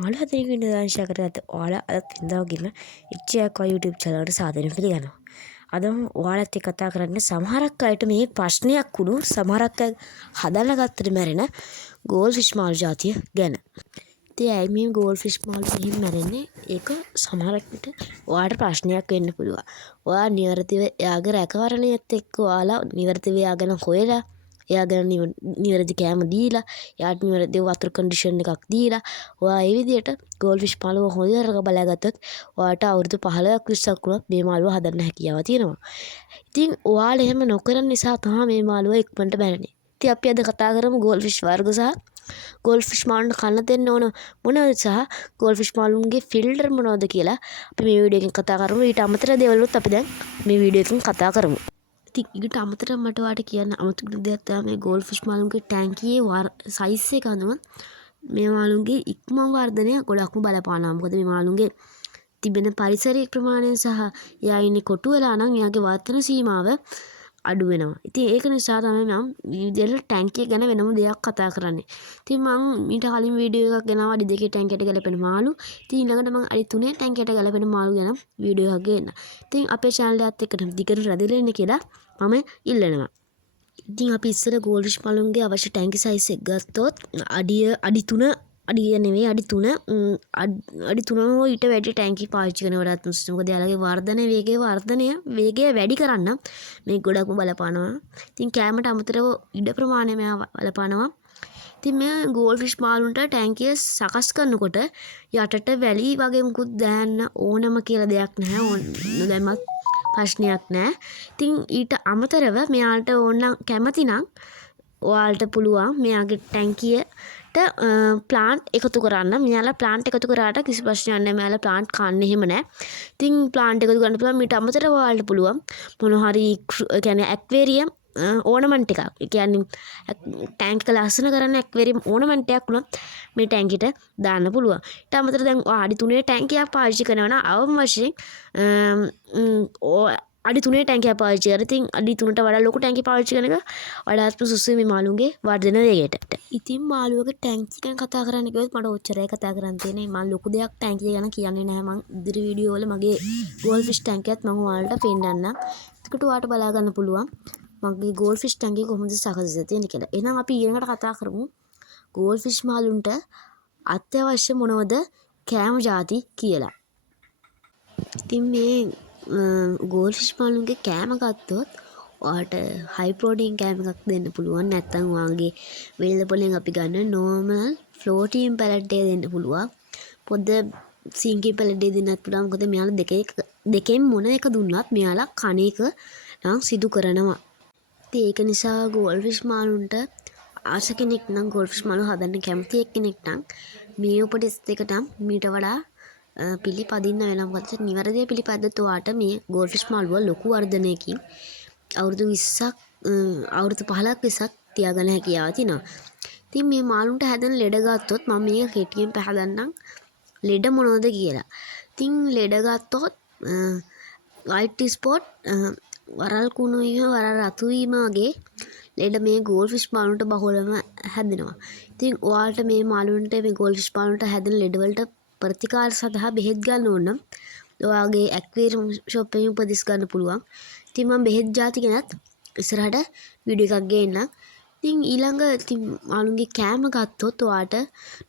මාළු හදන එක විනෝදාංශය කරගත්ත ඔයාලා අදත් වෙනදා වගේම එච්චයක් YouTube channel එකට සාදරයෙන් පිළිගන්නවා. අද ඔයාලත් එක්ක කතා කරන්නේ සමහරක් අයට මේ ප්‍රශ්නයක් වුණු සමහරක් අය හදන්න ගත්තට මැරෙන ගෝල් ෆිෂ් මාළු జాතිය ගැන. ඉතින් ඇයි මේ ගෝල් ෆිෂ් මාළු එහෙම මැරෙන්නේ? ඒක සමහරක් විට ඔයාලට ප්‍රශ්නයක් වෙන්න පුළුවන්. ඔයා නිවැරදිව එයාගේ රැකවරණයත් එක්ක ඔයාලා නිවැරදිව එයා ගැන හොයලා එයා ගැන නිවැරදි කෑම දීලා එයාට නිවැරදි වතුර කන්ඩිෂන් එකක් දීලා ඔයා ඒ විදිහට ගෝල් ෆිෂ් මාළුව හොයලා බලාගත්තොත් ඔයාට අවුරුදු 15ක් 20ක් වුණත් මේ මාළුව හදන්න හැකියාව තියෙනවා. ඉතින් ඔයාලා එහෙම නොකරන නිසා තමයි මේ මාළුව ඉක්මනට මැරෙන්නේ. ඉතින් අපි අද කතා කරමු ගෝල් ෆිෂ් වර්ග සහ ගෝල් ෆිෂ් මාළුන්ට කන්න දෙන්න ඕන මොනවද සහ ගෝල් ෆිෂ් මාළුන්ගේ ෆිල්ටර් මොනවද කියලා අපි මේ වීඩියෝ එකෙන් කතා කරමු. ඊට අමතර දේවලුත් අපි දැන් මේ වීඩියෝ එකෙන් කතා කරමු. ඉතින් ඊට අමතරව මට ඔයාලට කියන්න අමතක දෙයක් තමයි මේ ගෝල් ෆිෂ් මාළුන්ගේ ටැංකියේ සයිස් එක අනුව මේ මාළුන්ගේ ඉක්මන් වර්ධනය ගොඩක්ම බලපානවා. මොකද මේ මාළුන්ගේ තිබෙන පරිසරික ප්‍රමාණය සහ එයා ඉන්නේ කොටු වෙලා නම් එයාගේ වර්ධන සීමාව අඩු වෙනවා. ඉතින් ඒක නිසා තමයි මම විදියට ටැංකිය ගැන වෙනම දෙයක් කතා කරන්නේ. ඉතින් මම ඊට කලින් වීඩියෝ එකක් ගෙනාවා අඩි 2 ටැංකියට ගැලපෙන මාළු. ඉතින් ඊළඟට මම අඩි 3 ටැංකියට ගැලපෙන මාළු ගැන වීඩියෝ එකක් ගේන්න. ඉතින් අපේ channel එකත් එක්ක දිගට රැඳිලා ඉන්න කියලා මම ඉල්ලනවා. ඉතින් අපි ඉස්සර ගෝල් ෆිෂ් මාළුන්ගේ අවශ්‍ය ටැංකි සයිස් එක ගත්තොත් අඩි 3 අඩිය නෙවෙයි අඩි 3 හෝ ඊට වැඩි ටැංකි පාවිච්චි කරන වඩාත් උසස්. මොකද එයාලගේ වර්ධනය වේගය වැඩි කරන්න මේ ගොඩක්ම බලපානවා. ඉතින් කෑමට අමතරව ඉඩ ප්‍රමාණය මෙයා බලපානවා. ඉතින් මේ ගෝල් ෆිෂ් මාළුන්ට ටැංකිය සකස් කරනකොට යටට වැලි වගේ මුකුත් දාන්න ඕනම කියලා දෙයක් නැහැ. නොදැම්මත් ප්‍රශ්නයක් නැහැ. ඉතින් ඊට අමතරව මෙයාට ඕන කැමති නම් ඔයාලට පුළුවන් මෙයාගේ ටැංකියට ප්ලාන්ට් එකතු කරන්න. මෙයාලා ප්ලාන්ට් එකතු කරාට කිසි ප්‍රශ්නයක් නැහැ. මෙයාලා ප්ලාන්ට් කන්නේ එහෙම නැහැ. ඉතින් ප්ලාන්ට් එකතු කරන්න පුළුවන්. ඊට අමතරව ඔයාලට පුළුවන් මොන හරි කියන්නේ ඇක්වේරියම් ඕනමන්ට් එකක්. ඒ කියන්නේ ටැංක් එක ලස්සන කරන්න ඇක්වේරියම් ඕනමන්ට් එකක් උනත් මේ ටැංකියට දාන්න පුළුවන්. ඊට අමතරව දැන් අඩි 3 ටැංකියක් පාවිච්චි කරනවා නම් අවම වශයෙන් අඩි 3 ටැංකියක් පාවිච්චි කරලා ඉතින් අඩි 3ට වඩා ලොකු ටැංකියක් පාවිච්චි කරන එක වඩාත්ම සුදුසුයි මේ මාළුන්ගේ වර්ධන වේගයට. ඉතින් මාළුවගේ ටැංකි ගැන කතා කරන්න ගියොත් මට ඔච්චරයි කතා කරන්න තියෙන්නේ. මම ලොකු දෙයක් ටැංකිය ගැන කියන්නේ නැහැ. මම ඉදිරි වීඩියෝ වල මගේ ගෝල් ෆිෂ් ටැංකියත් මම ඔයාලට පෙන්නන්නම්. එතකොට ඔයාලට බලා ගන්න පුළුවන් මගේ ගෝල් ෆිෂ් ටැංකිය කොහොමද සකස් තියෙන්නේ කියලා. එහෙනම් අපි ඊළඟට කතා කරමු ගෝල් ෆිෂ් මාළුන්ට අත්‍යවශ්‍ය මොනවද කෑම ಜಾති කියලා. ඉතින් මේ ගෝල් ෆිෂ් මාළුන්ගේ කෑම ගත්තොත් ඔයාට හයි ප්‍රෝටීන් කෑම එකක් දෙන්න පුළුවන්. නැත්නම් ඔයාගේ වෙළඳ පොලෙන් අපි ගන්න නෝමල් ෆ්ලෝටින් පැලට් එක දෙන්න පුළුවන්. පොඩ සිංකි පැලට් එක දෙන්නත් පුළුවන්. මොකද මෙයාලා දෙකෙන් මොන එක දුන්නත් මෙයාලා කණ එක නම් සිදු කරනවා. ඉතින් ඒක නිසා ගෝල් ෆිෂ් මාළුන්ට ආස කෙනෙක් නම් ගෝල් ෆිෂ් මාළු හදන්න කැමති කෙනෙක් නම් මේ උපදෙස් දෙකට මීට වඩා පිළිපදින්න වෙනවා. මොකද නිවැරදි පිළිපැද්දොත් ඔයාට මේ ගෝල් ෆිෂ් මාළුව ලොකු වර්ධනයකින් අවුරුදු 20ක් අවුරුදු 15ක් 20ක් තියාගන්න හැකියාව තියෙනවා. ඉතින් මේ මාළුන්ට හැදෙන ලෙඩ ගත්තොත් මම මේක කෙටියෙන් පහදන්නම් ලෙඩ මොනවද කියලා. ඉතින් ලෙඩ ගත්තොත් white spot වරල් කුණු වීම වරල් රතු වීම වගේ ලෙඩ මේ ගෝල් ෆිෂ් මාළුන්ට බහුලවම හැදෙනවා. ඉතින් ඔයාලට මේ මාළුන්ට මේ ගෝල් ෆිෂ් මාළුන්ට හැදෙන ලෙඩ වලට ප්‍රතිකාර සඳහා බෙහෙත් ගන්න ඕන නම් ඔයාගේ ඇක්වේරියම් ෂොප් එකෙන් උපදෙස් ගන්න පුළුවන්. ඉතින් මම බෙහෙත් ಜಾති ගැනත් ඉස්සරහට වීඩියෝ එකක් ගේන්නම්. ඉතින් ඊළඟ ඉතින් මාළුන්ගේ කෑම ගත්තොත් ඔයාට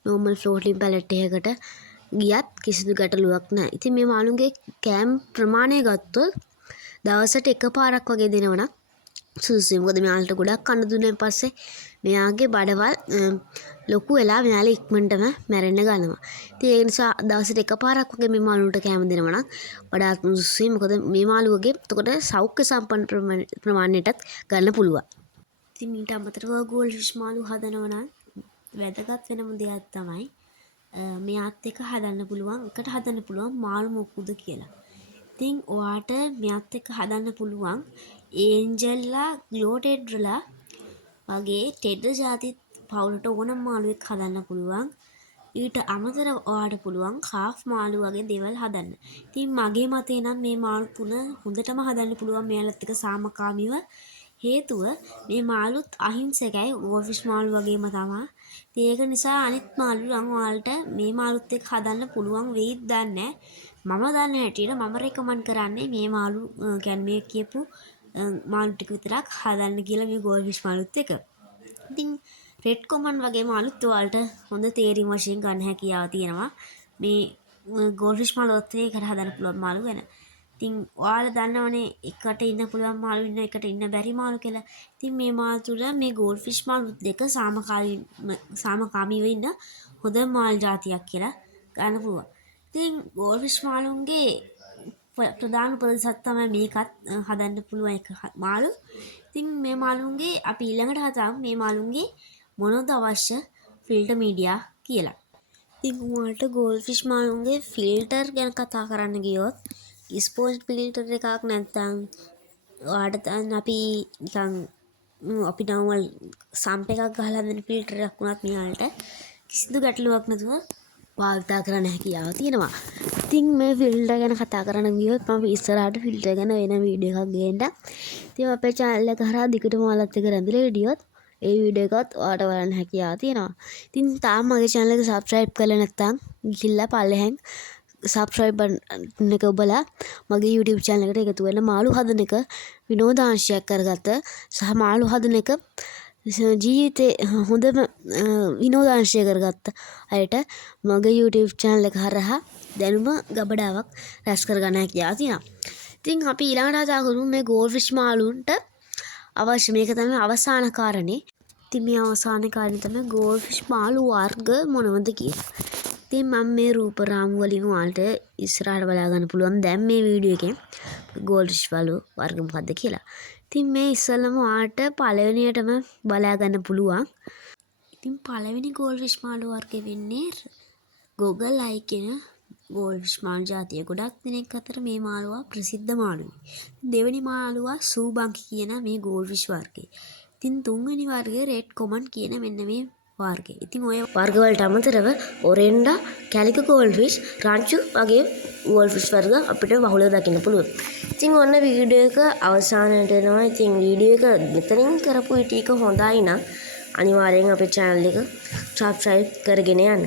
normal floating pallet එකකට ගියත් කිසිදු ගැටලුවක් නැහැ. ඉතින් මේ මාළුන්ගේ කෑම ප්‍රමාණය ගත්තොත් දවසට එකපාරක් වගේ දෙනවනම් සුදුසුයි. මොකද මෙයාලට ගොඩක් කන්න දුන්නාන් පස්සේ මෙයාගේ බඩවල් ලොකු වෙලා මෙයාලා ඉක්මනටම මැරෙන්න ගන්නවා. ඉතින් ඒ නිසා දවසට එකපාරක් වගේ මේ මාළුන්ට කෑම දෙනවා නම් වඩාත් සුදුසුයි. මොකද මේ මාළුවගේ එතකොට සෞඛ්‍ය සම්පන්න ප්‍රමාණයටත් ගන්න පුළුවන්. ඉතින් ඊට අමතරව ගෝල් ෆිෂ් මාළු හදනවා නම් වැදගත් වෙනම දෙයක් තමයි මෙයාත් එක්ක හදන්න පුළුවන් එකට හදන්න පුළුවන් මාළු මොකුද කියලා. ඉතින් ඔයාට මෙයාත් එක්ක හදන්න පුළුවන් ඒන්ජල්ලා ග්ලෝටෙඩ්රලා වගේ ටෙඩ් ಜಾති පවුලට ඕනම මාළුවෙක් හදන්න පුළුවන්. ඊට අමතරව ඔයාට පුළුවන් කාෆ් මාළු වගේ දේවල් හදන්න. ඉතින් මගේ මතේ නම් මේ මාළු තුන හොඳටම හදන්න පුළුවන් මෙයාලත් එක්ක සාමකාමීව හේතුව මේ මාළුත් අහිංසකයි ගෝල්ෆිෂ් මාළු වගේම තමයි. ඒක නිසා අනිත් මාළු නම් ඔයාලට මේ මාළුත් එක්ක හදන්න පුළුවන් වෙයිද දන්නේ මම දන්න හැටියට මම රෙකමන්ඩ් කරන්නේ මේ මාළු කියන්නේ මේ කියපු මාළු ටික විතරක් හදන්න කියලා මේ ගෝල්ෆිෂ් මාළුත් එක්ක. ඉතින් රෙඩ් කොමන් වගේ මාළුත් ඔයාලට හොඳ තේරීම වශයෙන් ගන්න හැකියාව තියෙනවා. මේ ගෝල්ෆිෂ් මාළුත් එක්ක හදන්න පුළුවන් මාළු ගැන. ඉතින් ඔයාලා දන්නවනේ එකට ඉන්න පුළුවන් මාළු ඉන්න එකට ඉන්න බැරි මාළු කියලා. ඉතින් මේ මාළු තුල මේ ගෝල්ෆිෂ් මාළු දෙක සාමකාමීව ඉන්න හොඳ මාළු జాතියක් කියලා ගන්න පුළුවන්. ඉතින් ගෝල්ෆිෂ් මාළුන්ගේ ප්‍රධාන උපදෙසක් තමයි මේකත් හදන්න පුළුවන් එක මාළු. ඉතින් මේ මාළුන්ගේ අපි ඊළඟට හදාමු මේ මාළුන්ගේ මොනවද අවශ්‍ය ෆිල්ටර් මීඩියා කියලා. ඉතින් උඹට ගෝල්ෆිෂ් මාළුන්ගේ ෆිල්ටර් ගැන කතා කරන්න ගියොත් ස්පෝන්ජ් ෆිල්ටර් එකක් නැත්නම් ඔයාලට අපි නිකන් අපි නෝමල් සම්ප් එකක් ගහලා දෙන ෆිල්ටර් එකක් වුණත් මෙයාලට කිසිදු ගැටලුවක් නැතුව භාවිත කරන්න හැකියාව තියෙනවා. ඉතින් මේ ෆිල්ටර් ගැන කතා කරන්න ගියොත් මම ඉස්සරහට ෆිල්ටර් ගැන වෙන වීඩියෝ එකක් ගේන්න. ඉතින් අපේ channel එක හරහා දිගටම ඔයාලත් එක්ක රැඳිලා හිටියොත් ඒ වීඩියෝ එකත් ඔයාලට බලන්න හැකියාව තියෙනවා. ඉතින් තාම මගේ channel එක subscribe කරලා නැත්නම් ගිහිල්ලා පල්ලෙහෙන් subscribe button එක ඔබලා මගේ YouTube channel එකට එකතු වෙන්න මාළු හදන එක විනෝදාංශයක් කරගත්ත සහ මාළු හදන එක ජීවිතේ හොඳම විනෝදාංශය කරගත්ත අයට මගේ YouTube channel එක හරහා දැනුම ගබඩාවක් රැස් කරගන්න හැකියාව තියෙනවා. ඉතින් අපි ඊළඟට කතා කරමු මේ ගෝල්ෆිෂ් මාළුන්ට අවශ්‍ය මේක තමයි අවසාන කාරණේ. ඉතින් මේ අවසාන කාරණේ තමයි ගෝල්ෆිෂ් මාළු වර්ග මොනවද කියලා. ඉතින් මම මේ රූප රාමු වලින් ඔයාලට ඉස්සරහට බලා ගන්න පුළුවන් දැන් මේ වීඩියෝ එකෙන් ගෝල්ෆිෂ් මාළු වර්ග මොකක්ද කියලා. ඉතින් මේ ඉස්සෙල්ලම ඔයාලට පළවෙනියටම බලා ගන්න පුළුවන්. ඉතින් පළවෙනි ගෝල්ෆිෂ් මාළු වර්ගය වෙන්නේ ගොගල් අයි කියන ගෝල්ෆිෂ් මාළු జాතිය. ගොඩක් දෙනෙක් අතර මේ මාළුවා ප්‍රසිද්ධ මාළුයි. දෙවෙනි මාළුවා සූබංකි කියන මේ ගෝල්ෆිෂ් වර්ගය. ඉතින් තුන්වෙනි වර්ගය රෙඩ් කොමන් කියන මෙන්න මේ වර්ගය. ඉතින් ඔය වර්ග වලට අමතරව ඔරෙන්ඩා, කැලිකෝ ගෝල්ෆිෂ්, රාංචු වගේ ගෝල්ෆිෂ් වර්ග අපිට බහුලව දකින්න පුළුවන්. ඉතින් ඔන්න වීඩියෝ එක අවසානයට එනවා. ඉතින් වීඩියෝ එක මෙතනින් කරපු ටික හොඳයි නම් අනිවාර්යෙන් අපේ channel එක subscribe කරගෙන යන්න.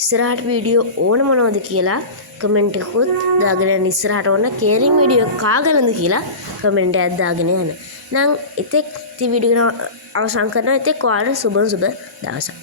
ඉස්සරහට වීඩියෝ ඕන මොනවද කියලා කමෙන්ට් එකකුත් දාගෙන යන්න. ඉස්සරහට ඕන කේරින් වීඩියෝ කාගලද කියලා කමෙන්ට් එකක් දාගෙන යන්න. නම් එතෙක් වීඩියෝ අවසන් කරනවා. එතෙක් ඔයාලට සුබ දවසක්.